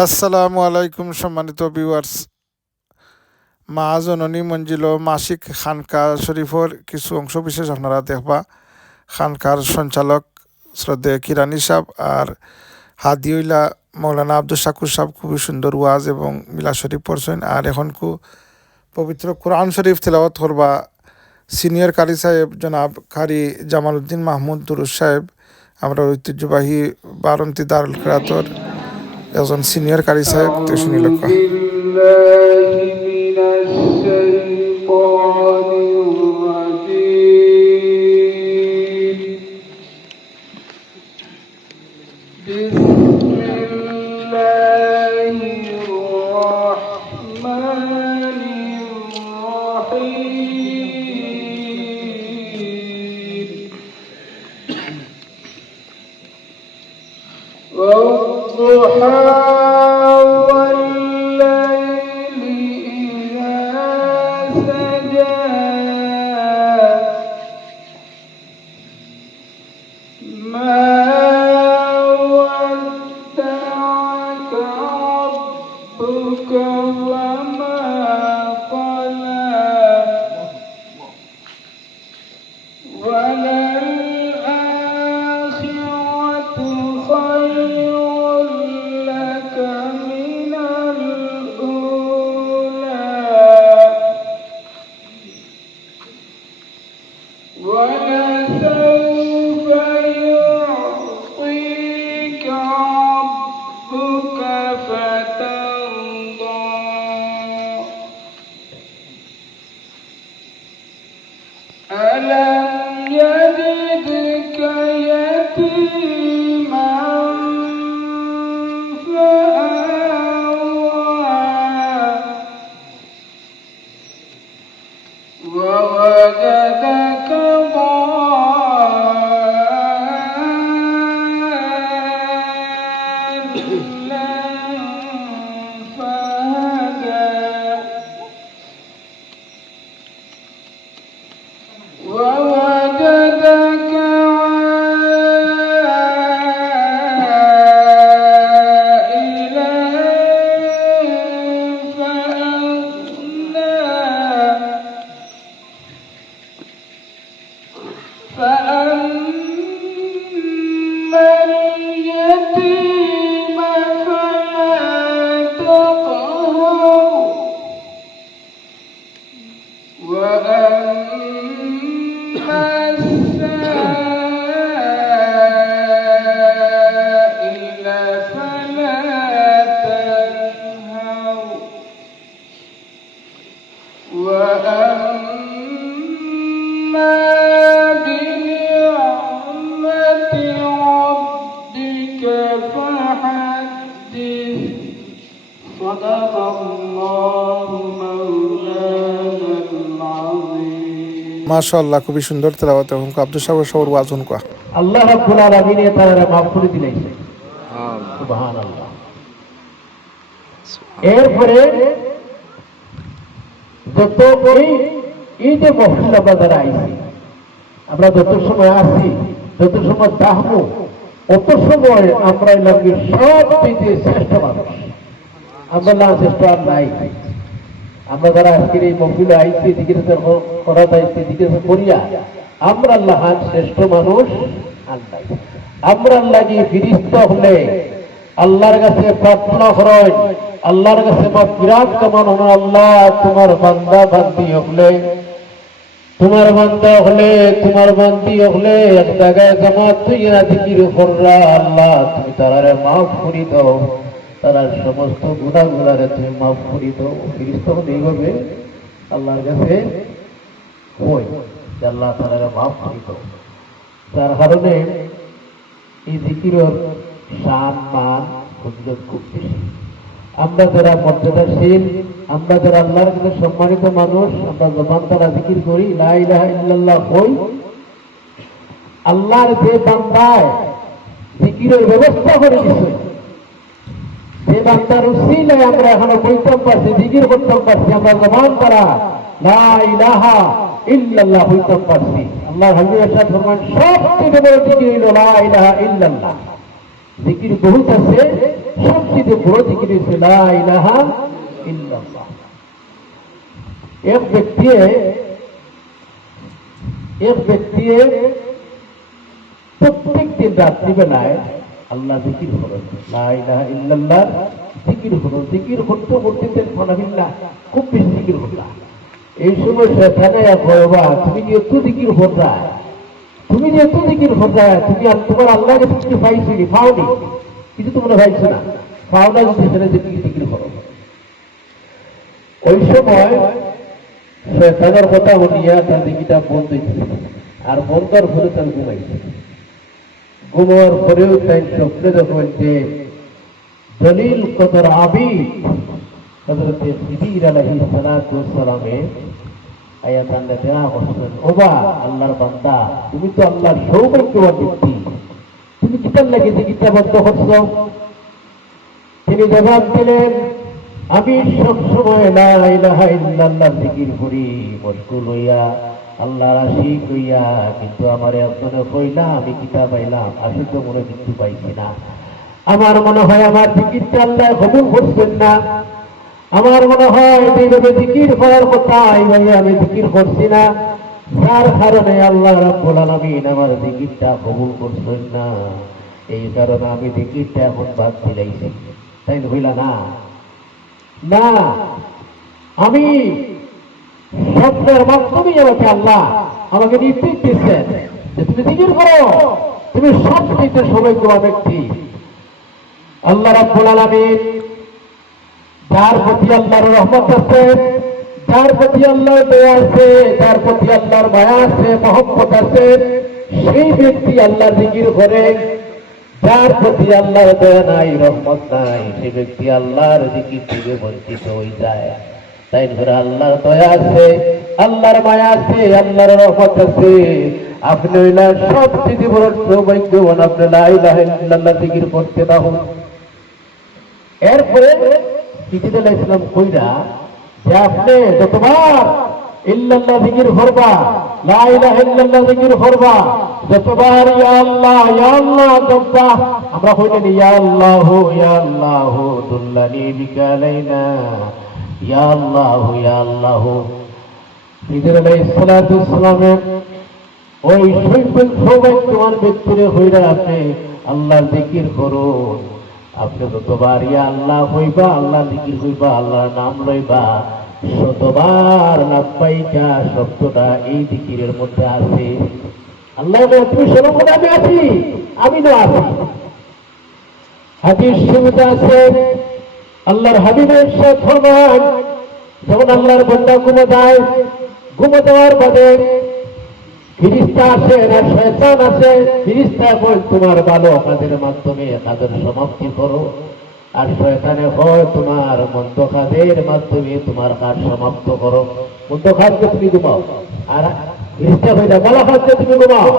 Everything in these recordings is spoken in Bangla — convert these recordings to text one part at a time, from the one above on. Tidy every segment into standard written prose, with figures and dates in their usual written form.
আসসালামু আলাইকুম সম্মানিত ভিউয়ার্স। মা জননী মঞ্জিল মাসিক খানকা শরীফর কিছু অংশ বিশেষ আপনারা দেখবা। খানকার সঞ্চালক শ্রদ্ধেয় কিরানি সাহেব আর হাদিউল্লা মৌলানা আব্দুল শাকুর সাহেব খুবই সুন্দর ওয়াজ এবং মিলা শরীফ পড়ছেন। আর এখন পবিত্র কোরআন শরীফ তেলাওয়াত করবা সিনিয়র কারি সাহেব জনাব কারি জামাল উদ্দিন মাহমুদ দুরুস সাহেব, আমরা ঐতিহ্যবাহী বারন্তি দারুল কিরাতর একজন সিনিয়র কারি সাহেব। তো শুনি লক্ষ্য والضحى والليل إذا سجى ما ودعك ربك وما قلى وللآخرة خير لك من الأولى ولسوف يعطيك ربك فترضى ألم يجدك يتيما ووجدك ضالا فهدى ووجدك عائلا فأغنى فأما اليتيم فلا تقهر وأما السائل فلا تنهر وأما بنعمة ربك فحدث صدق الله مولانا العظيم মাশাআল্লাহ, খুবই সুন্দর তেলাওয়াত এবং আব্দুল শাকুর সাহেবের ওয়াজ হুনকা। আল্লাহ রাব্বুল আলামিন তারা মাফ করে দিলেন। সুবহানাল্লাহ। এরপরে যত এই যে মহল্লা বাজারে আইছি, আমরা যত সময় আসি, যত সময় দাহবো, অত সময় আমরা লাগে সব দিতে শ্রেষ্ঠ মানুষ। আমরা না শ্রেষ্ঠ আর নাই। আমরা যারা আজকের এই মহফিলে আইছি, জিজ্ঞাসা করা যাইছে, জিজ্ঞাসা করিয়া আমরা আল্লাহ শ্রেষ্ঠ মানুষ আল্লাহ। আমরা লাগি ফিরিস্ত হলে আল্লাহর কাছে প্রার্থনা করেন, আল্লাহর কাছে মাগফিরাত কামনা করেন। আল্লাহ তোমার বান্দা বান্দি হলে, তোমার বান্দা হলে, তোমার বান্দি হলে এক জায়গায় জামাত হইয়া জিকির কররা, আল্লাহ তুমি তারারে মাফ করে দাও, তারার সমস্ত গুনাহগুলারে তুমি মাফ করে দাও। ফিরিস্ত হলে এইভাবে আল্লাহর কাছে কই যে আল্লাহ তারারে মাফ করে দাও। যার কারণে এই জিকিরের শান মান ফজিলত খুব বেশি। আমরা যারা মর্যাদাশীল, আমরা যারা আল্লাহর কাছে সম্মানিত মানুষ, আমরা জবান দ্বারা জিকির করি, লা ইলাহা ইল্লাল্লাহ কই, আল্লাহর যে বান্দায় জিকিরের ব্যবস্থা করে দিয়েছে, যে বান্দার উসিলায় আমরা এখনো বলতে পারছি, জিকির করতে পারছি, আমরা জবান দ্বারা লা ইলাহা ইল্লাল্লাহ বলতে পারছি। আল্লাহর হাবিব ইরশাদ ফরমান, সবচেয়ে বড় জিকির হলো লা ইলাহা ইল্লাল্লাহ। জিকির বহুত আছে, সবচেয়ে বড় জিকির হচ্ছে লা ইলাহা ইল্লাল্লাহ। এক ব্যক্তি প্রত্যেক দিন রাত্রিবেলায় আল্লাহ জিকির করেন, লা ইলাহা ইল্লাল্লাহ জিকির করুন। জিকির করতে করতে সুবহানাল্লাহ খুব বেশি জিকির করলা। এই সময় শয়তানে কয়বা তুমি যে এত জিকির করলা, তুমি যে এত জিকির করলা, তুমি আর তোমার আল্লাহকে কিছু পাইছিলি, পাওনি, কিছু তোমরা পাইছো না, পাও না, যদি সেটা জিকির করো। ওই সময় শয়তানের কথা বলিয়া তার দিকিটা বন্ধ হয়েছে, আর বন্ধর ফলে তার ঘুমাইছে। ঘুমার পরেও তাই স্বপ্নে যখন যে দলিল কদর আবিদ হযরতে খিদির আলাইহিস সালাতু ওয়াস সালামে আয়াত আল্লাহ দেয়া করছেন, ওবা আল্লাহর বান্দা, তুমি তো আল্লাহর সৌভাগ্যবান ব্যক্তি, তুমি কিতাব লাগে যে কিতাব বন্ধ করছো? তিনি জবাব দিলেন, আমি সবসময় লা ইলাহা ইল্লাল্লাহ জিকির করি মশগুল হইয়া, আল্লাহর আশিক হইয়া, কিন্তু আমার একজনে কইলা আমি কিতাব পাইলাম, আসলে তো মনে কিছু পাইছি না। আমার মনে হয় আমার জিকিরটা আল্লাহ কবুল করছেন না, আমার মনে হয় এইভাবে জিকির করার কথা, এইভাবে আমি জিকির করছি না, যার কারণে আল্লাহ রাব্বুল আলামিন আমার জিকিরটা কবুল করছেন না। এই কারণে আমি জিকিরটা এখন বাদ দিলাইছি। তাই হইলা না? না, আমি স্বপ্নের মাধ্যমেই আমাকে আল্লাহ আমাকে নির্দেশ দিচ্ছেন যে তুমি জিকির করো, তুমি সবচেয়ে সৌভাগ্যবান ব্যক্তি। আল্লাহ রাব্বুল আলামিন যার প্রতি আল্লাহর রহমত আছে, যার প্রতি আল্লাহর দয়া আছে, যার প্রতি আল্লাহর মায়া আছে, মহব্বত আছে, সেই ব্যক্তি আল্লাহ জিকির করে। যার প্রতি আল্লাহর দয়া নাই, রহমত নাই, সে ব্যক্তি আল্লাহর জিকির থেকে বঞ্চিত হয়ে যায়। তাই ধরে আল্লাহর দয়া আছে, আল্লাহর মায়া আছে, আল্লাহর রহমত আছে, আপনি হইলেন সবচেয়ে বড় সৌভাগ্যবান, আপনি লা ইলাহা ইল্লাল্লাহ জিকির করতে থাকুন। এরপরে খিদির আলাইহিস সালাম কইরা যে আপনি যতবার ইল্লাল্লাহ জিকির করবা, লা ইলাহা ইল্লাল্লাহ জিকির করবা, যতবার ইয়া আল্লাহ করবা, আমরা কইলেন ইয়া আল্লাহ দুল্লানি বিকা আলাইনা, ইয়া আল্লাহ। খিদির আলাইহিস সালাতু ওয়াস সালামের ওই সৌভাগ্যবান ব্যক্তিরে হইরা আপনি আল্লাহর জিকির করুন। আপনি যতবার ইয়া আল্লাহ হইবা, আল্লাহ জিকির হইবা, আল্লাহর নাম লইবা, শতবার লাব্বাইকা শব্দটা এই জিকিরের মধ্যে আছে। আল্লাহ তুমি সর্বদা আমি আছি, আমি না আছি। হাদিস শরীফে আছে, আল্লাহর হাবিবের সাথে ফরমান, যখন আল্লাহর বান্দা ঘুমে দেওয়ার বাদে ফিরিস্তা আছে না শয়তান আছে, ফিরিস্তা কয় তোমার ভালো কাজের মাধ্যমে কাজের সমাপ্তি করো, আর শয়তানে হয় তোমার মন্দ কাজের মাধ্যমে তোমার কাজ সমাপ্ত করো। মন্দ কাজকে তুমি ঘুমাও, আর ফিরিস্তা কইরা ভালো কাজকে তুমি ঘুমাও।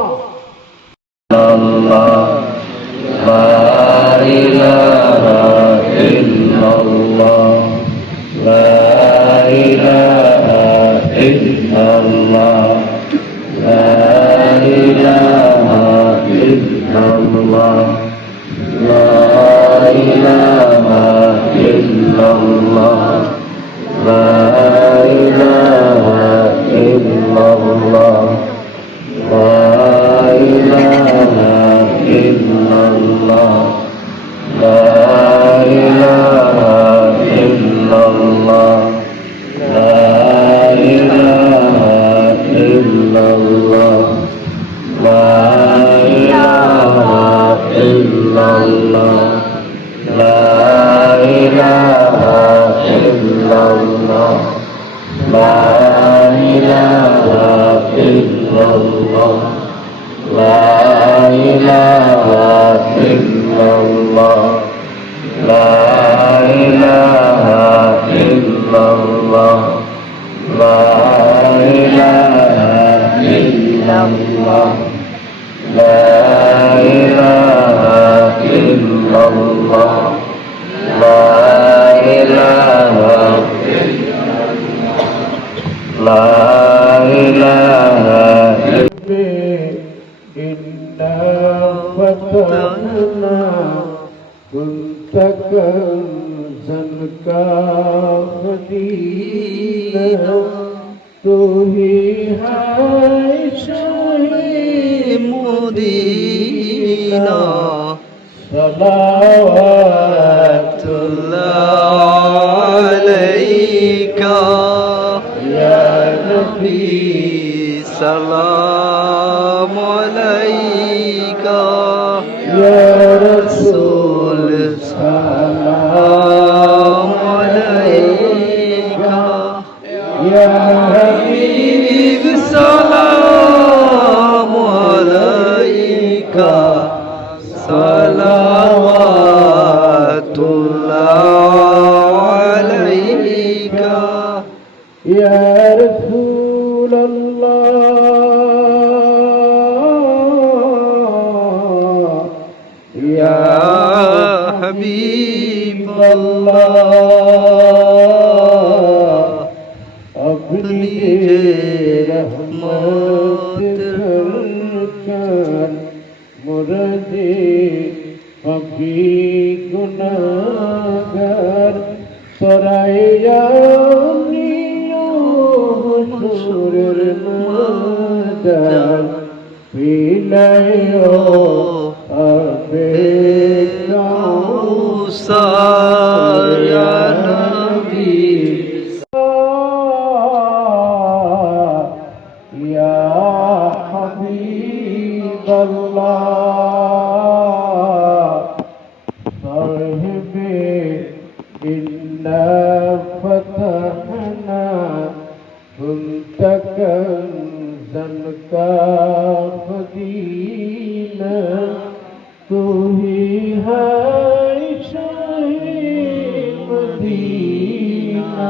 जन का मदीना तू ही है शाहे मदीना सलावतुल्लाह अलैका या नबी सलाम अलैका या रसूल सलाम अलैका या हबीब सलाम अलैका सलावतुल्लाह अलैका या रसूल अल्लाह या हबीब अपनी रहमत कर मुर्दे पकी गुनाहगार सराया सुर मदर पिलायो अबे कौसर या नबी या हबीब अल्लाह साहिबे इन्ना फतहना कुंत कंज़न का मदीना तू ही है शाहे मदीना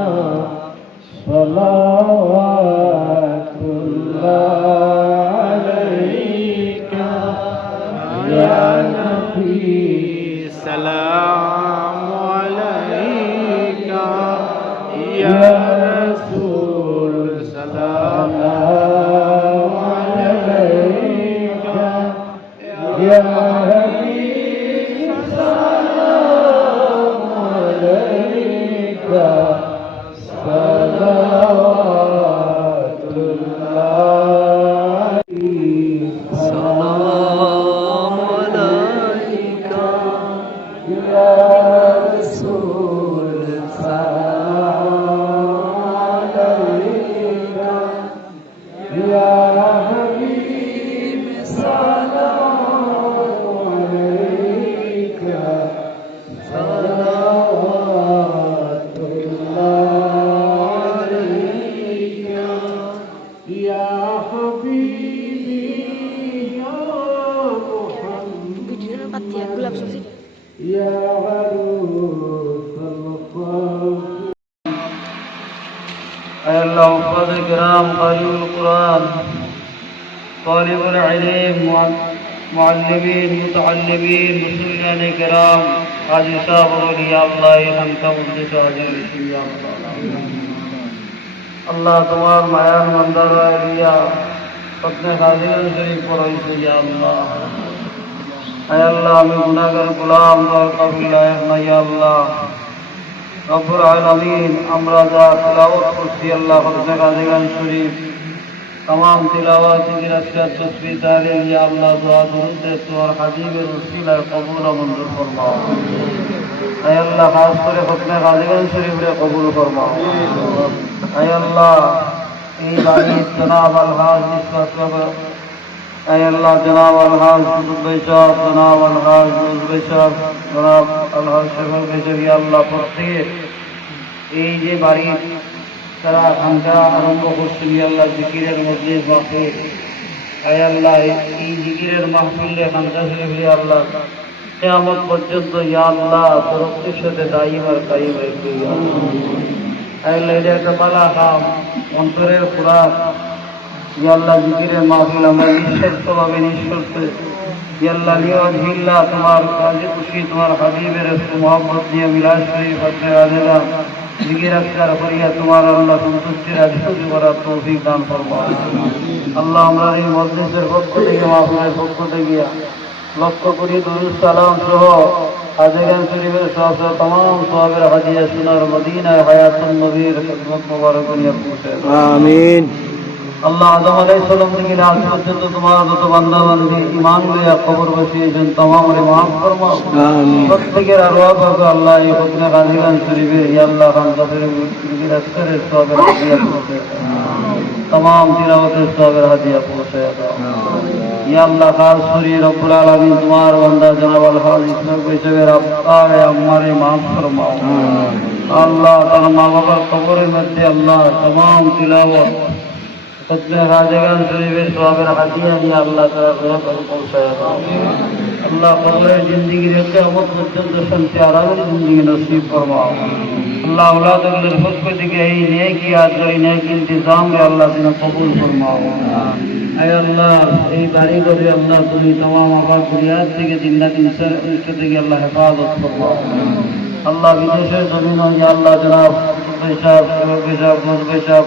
सलावतुल्लाह अलैका या नबी सलाम अलैका या रसूल सलाम अलैका या हबीब सलाम अलैका सलावतुल्लाह सलाम अलैका या रसूल सलाम अलैका या हबीब सलाम अलैका सलावतुल्लाह अलैका या हबीबी या मुहम्मद ভিডিওর পাতিয়া গোলাপ সবজি या अरूसल ख़ल्क़ अल्लाह हफ़ाज़ किराम क़ारिउल कुरान तालिबुल इल्म मुअल्लिमीन मुतअल्लिमीन मुसल्लियान किराम हाजी साहब औलिया अल्लाह इनका मुद्दे हाजिर या अल्लाह तुम्हार मायान मंदर लिया अपने हाजिर शरीफ पढ़ाई या अल्लाह আয় আল্লাহ আমি গুনাহগার গোলাম তোর কবুল লায়ক না ইয়া আল্লাহ রব্বুল আলামিন আমরা যা তিলাওয়াত করছি আল্লাহ হযরত গাজীগান শরীফ तमाम तिलावत जिरसियत तस्बीह तारीफ या अल्लाह दुआ दुरूद তোর হাবিবের ওসিলায় কবুল ও মঞ্জুর ফরমাও আয় আল্লাহ খাস করে হযরত গাজীগান শরীফে কবুল ফরমাও আয় আল্লাহ এই বাণী জনাব আল-হাজ ইসলাম أي الله جناب الحاج قطب بشار جناب الحاج روز بشار جناب الحاج شفر بشار يا الله প্রত্যেকে এই যে বাড়ি তারা খানকা আরম্ভ করছেন ইয়া আল্লাহ জিকিরের মজলিস মাহফিল আয় আল্লাহ এই জিকিরের মাহফিলে খানকা শরীফ ইয়া আল্লাহ কিয়ামত পর্যন্ত ইয়া আল্লাহ তরফের সাথে দায়ীম আর কায়েম রাখবে ইয়া আল্লাহ আয় আল্লাহ এটা একটা বালা কাম অন্তরের খোরাক ইয়া আল্লাহ জিকিরের মাহফিল আমরা নিঃস্বার্থভাবে নিঃস্বার্থে ইয়া আল্লাহ লিওয়াজহিল্লাহ তোমার কাজে খুশি তোমার হাবিবের মোহাম্মত নিয়ে মিলাদ শরীফ হাতে আদেলা জিকির আজকার করিয়া তোমার আল্লাহ সন্তুষ্টির আধিপত্য করার তৌফিক দান ফরমাও আল্লাহ আমরা এই মজলিসের পক্ষ থেকে মাহফিলের পক্ষ থেকে লক্ষ কোটি দরুদ সালাম সহ हाजिरान शरीफের সব तमाम সওয়াবের হাদিয়া সোনার মদিনায় হায়াতুন নবীর খিদমত মুবারক নিয়ে পৌঁছে আমিন। আল্লাহ আদম আলাইহিস সালাম থেকে আজ পর্যন্ত তোমার যত বান্দা বান্দি ঈমান লইয়া কবর বসিয়েছেন तमामরে maaf ফরমাও আমিন। প্রত্যেকের আরওয়াহ পাক আল্লাহ এই হুকমে হাজিরান শরীফের ইয়া আল্লাহ খানকাতের বিরাজকারের সওয়াবের হাদিয়া পৌঁছে तमाम তিলাওয়াতের সওয়াবের হাদিয়া পৌঁছে দাও ইয়া আল্লাহ খাস করি রব্বুল আলামিন তোমার বান্দা জনাব আল হাজ ইসলাম হিসেবে আব্বারে আম্মারে maaf ফরমাও আল্লাহ তার মা বাবার কবরের মধ্যে আল্লাহ तमाम তিলাওয়াত ختم হাজিরান শরীফের সওয়াবের হাদিয়া নিয়ে আল্লাহ তাআলা রহমত পৌঁছে দাও আল্লাহ কবরের জিন্দেগি রেখে কিয়ামত পর্যন্ত শান্তি আরামের জিন্দেগি নসিব ফরমাও আল্লাহ औलादগুলোর পক্ষ থেকে এই নেকি আজর এই নেকি ইন্তজাম রে আল্লাহ তুমি কবুল ফরমাও আয় আল্লাহ এই বাড়ি করে আল্লাহ তুমি तमाम আবাদ দুনিয়া থেকে জিন্নাতিন ইনসা থেকে আল্লাহ হেফাজত ফরমাও আল্লাহ বিদেশের জমিন ইয়া আল্লাহ জনাব পেশাব